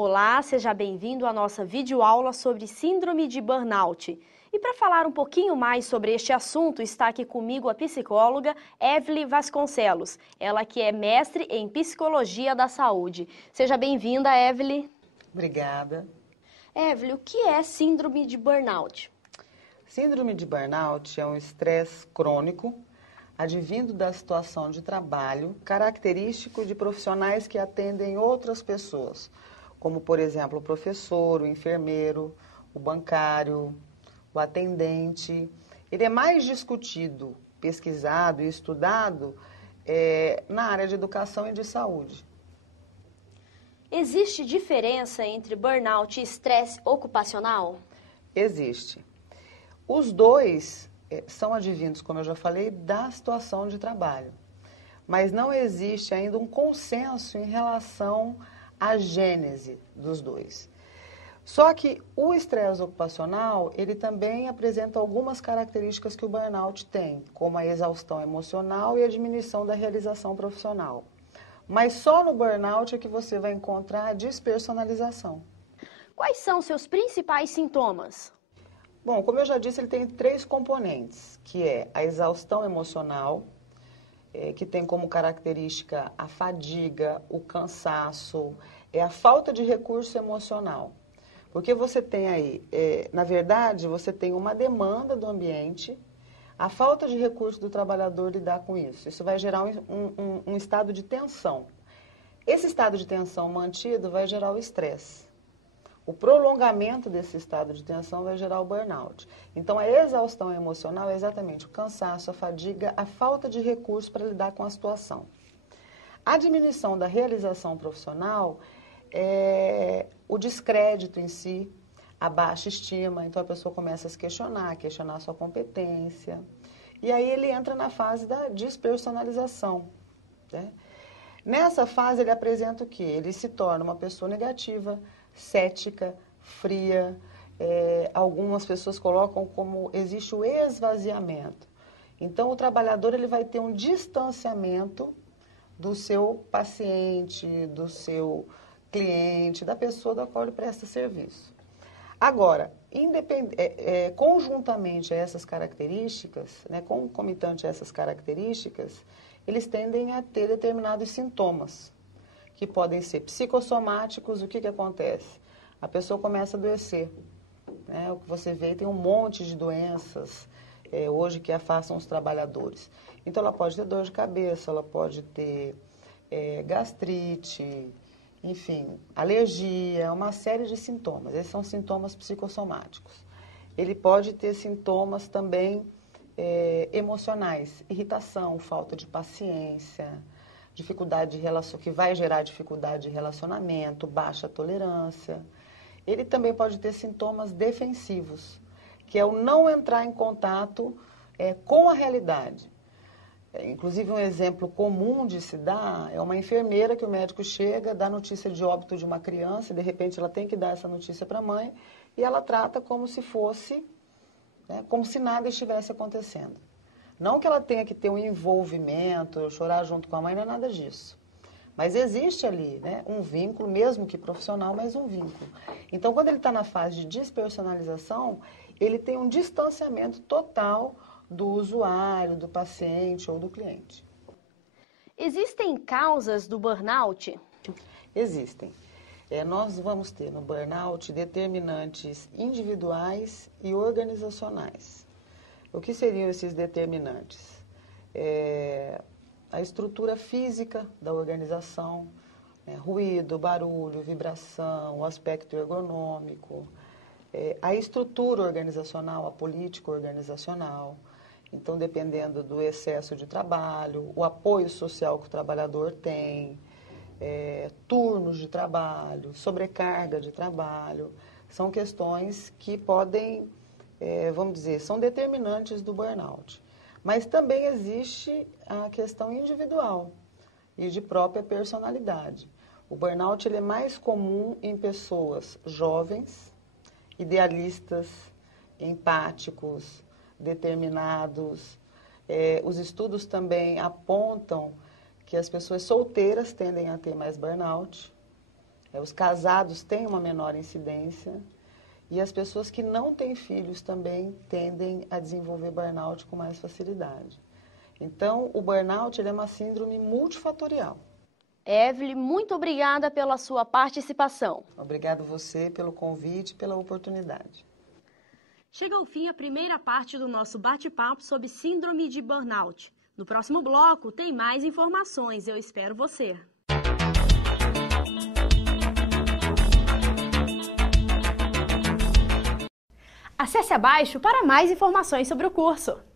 Olá, seja bem-vindo à nossa videoaula sobre síndrome de burnout. E para falar um pouquinho mais sobre este assunto, está aqui comigo a psicóloga Evelyn Vasconcelos, ela que é mestre em Psicologia da Saúde. Seja bem-vinda, Evelyn. Obrigada. Evelyn, o que é síndrome de burnout? Síndrome de burnout é um estresse crônico advindo da situação de trabalho característico de profissionais que atendem outras pessoas, como, por exemplo, o professor, o enfermeiro, o bancário, o atendente. Ele é mais discutido, pesquisado e estudado na área de educação e de saúde. Existe diferença entre burnout e estresse ocupacional? Existe. Os dois são advindos, como eu já falei, da situação de trabalho. Mas não existe ainda um consenso em relação à gênese dos dois. Só que o estresse ocupacional, ele também apresenta algumas características que o burnout tem, como a exaustão emocional e a diminuição da realização profissional. Mas só no burnout é que você vai encontrar a despersonalização. Quais são seus principais sintomas? Bom, como eu já disse, ele tem 3 componentes, que é a exaustão emocional, que tem como característica a fadiga, o cansaço, a falta de recurso emocional. Porque você tem aí, na verdade, você tem uma demanda do ambiente, a falta de recurso do trabalhador lidar com isso. Isso vai gerar um estado de tensão. Esse estado de tensão mantido vai gerar o estresse. O prolongamento desse estado de tensão vai gerar o burnout. Então, a exaustão emocional é exatamente o cansaço, a fadiga, a falta de recurso para lidar com a situação. A diminuição da realização profissional é o descrédito em si, a baixa estima. Então, a pessoa começa a se questionar a sua competência. E aí ele entra na fase da despersonalização, né? Nessa fase, ele apresenta o quê? Ele se torna uma pessoa negativa, cética, fria. Algumas pessoas colocam como existe o esvaziamento. Então, o trabalhador ele vai ter um distanciamento do seu paciente, do seu cliente, da pessoa da qual ele presta serviço. Agora, conjuntamente a essas características, né, concomitante a essas características, eles tendem a ter determinados sintomas, que podem ser psicossomáticos. O que acontece? A pessoa começa a adoecer, né? O que você vê, tem um monte de doenças hoje que afastam os trabalhadores. Então, ela pode ter dor de cabeça, ela pode ter gastrite, enfim, alergia, uma série de sintomas. Esses são sintomas psicossomáticos. Ele pode ter sintomas também emocionais, irritação, falta de paciência, dificuldade de relação, que vai gerar dificuldade de relacionamento, baixa tolerância. Ele também pode ter sintomas defensivos, que é o não entrar em contato com a realidade. Inclusive, um exemplo comum de se dar é uma enfermeira que o médico chega, dá notícia de óbito de uma criança, e de repente ela tem que dar essa notícia para a mãe, e ela trata como se fosse, como se nada estivesse acontecendo. Não que ela tenha que ter um envolvimento, chorar junto com a mãe, não é nada disso. Mas existe ali, né, um vínculo, mesmo que profissional, mas um vínculo. Então, quando ele está na fase de despersonalização, ele tem um distanciamento total do usuário, do paciente ou do cliente. Existem causas do burnout? Existem. Nós vamos ter no burnout determinantes individuais e organizacionais. O que seriam esses determinantes? A estrutura física da organização, ruído, barulho, vibração, o aspecto ergonômico, a estrutura organizacional, a política organizacional. Então, dependendo do excesso de trabalho, o apoio social que o trabalhador tem, turnos de trabalho, sobrecarga de trabalho, são questões que podem, vamos dizer, são determinantes do burnout. Mas também existe a questão individual e de própria personalidade. O burnout ele é mais comum em pessoas jovens, idealistas, empáticos, determinados. Os estudos também apontam que as pessoas solteiras tendem a ter mais burnout. Os casados têm uma menor incidência e as pessoas que não têm filhos também tendem a desenvolver burnout com mais facilidade. Então, o burnout ele é uma síndrome multifatorial. Evelyn, muito obrigada pela sua participação. Obrigado você pelo convite e pela oportunidade. Chega ao fim a primeira parte do nosso bate-papo sobre síndrome de burnout. No próximo bloco tem mais informações, eu espero você. Acesse abaixo para mais informações sobre o curso.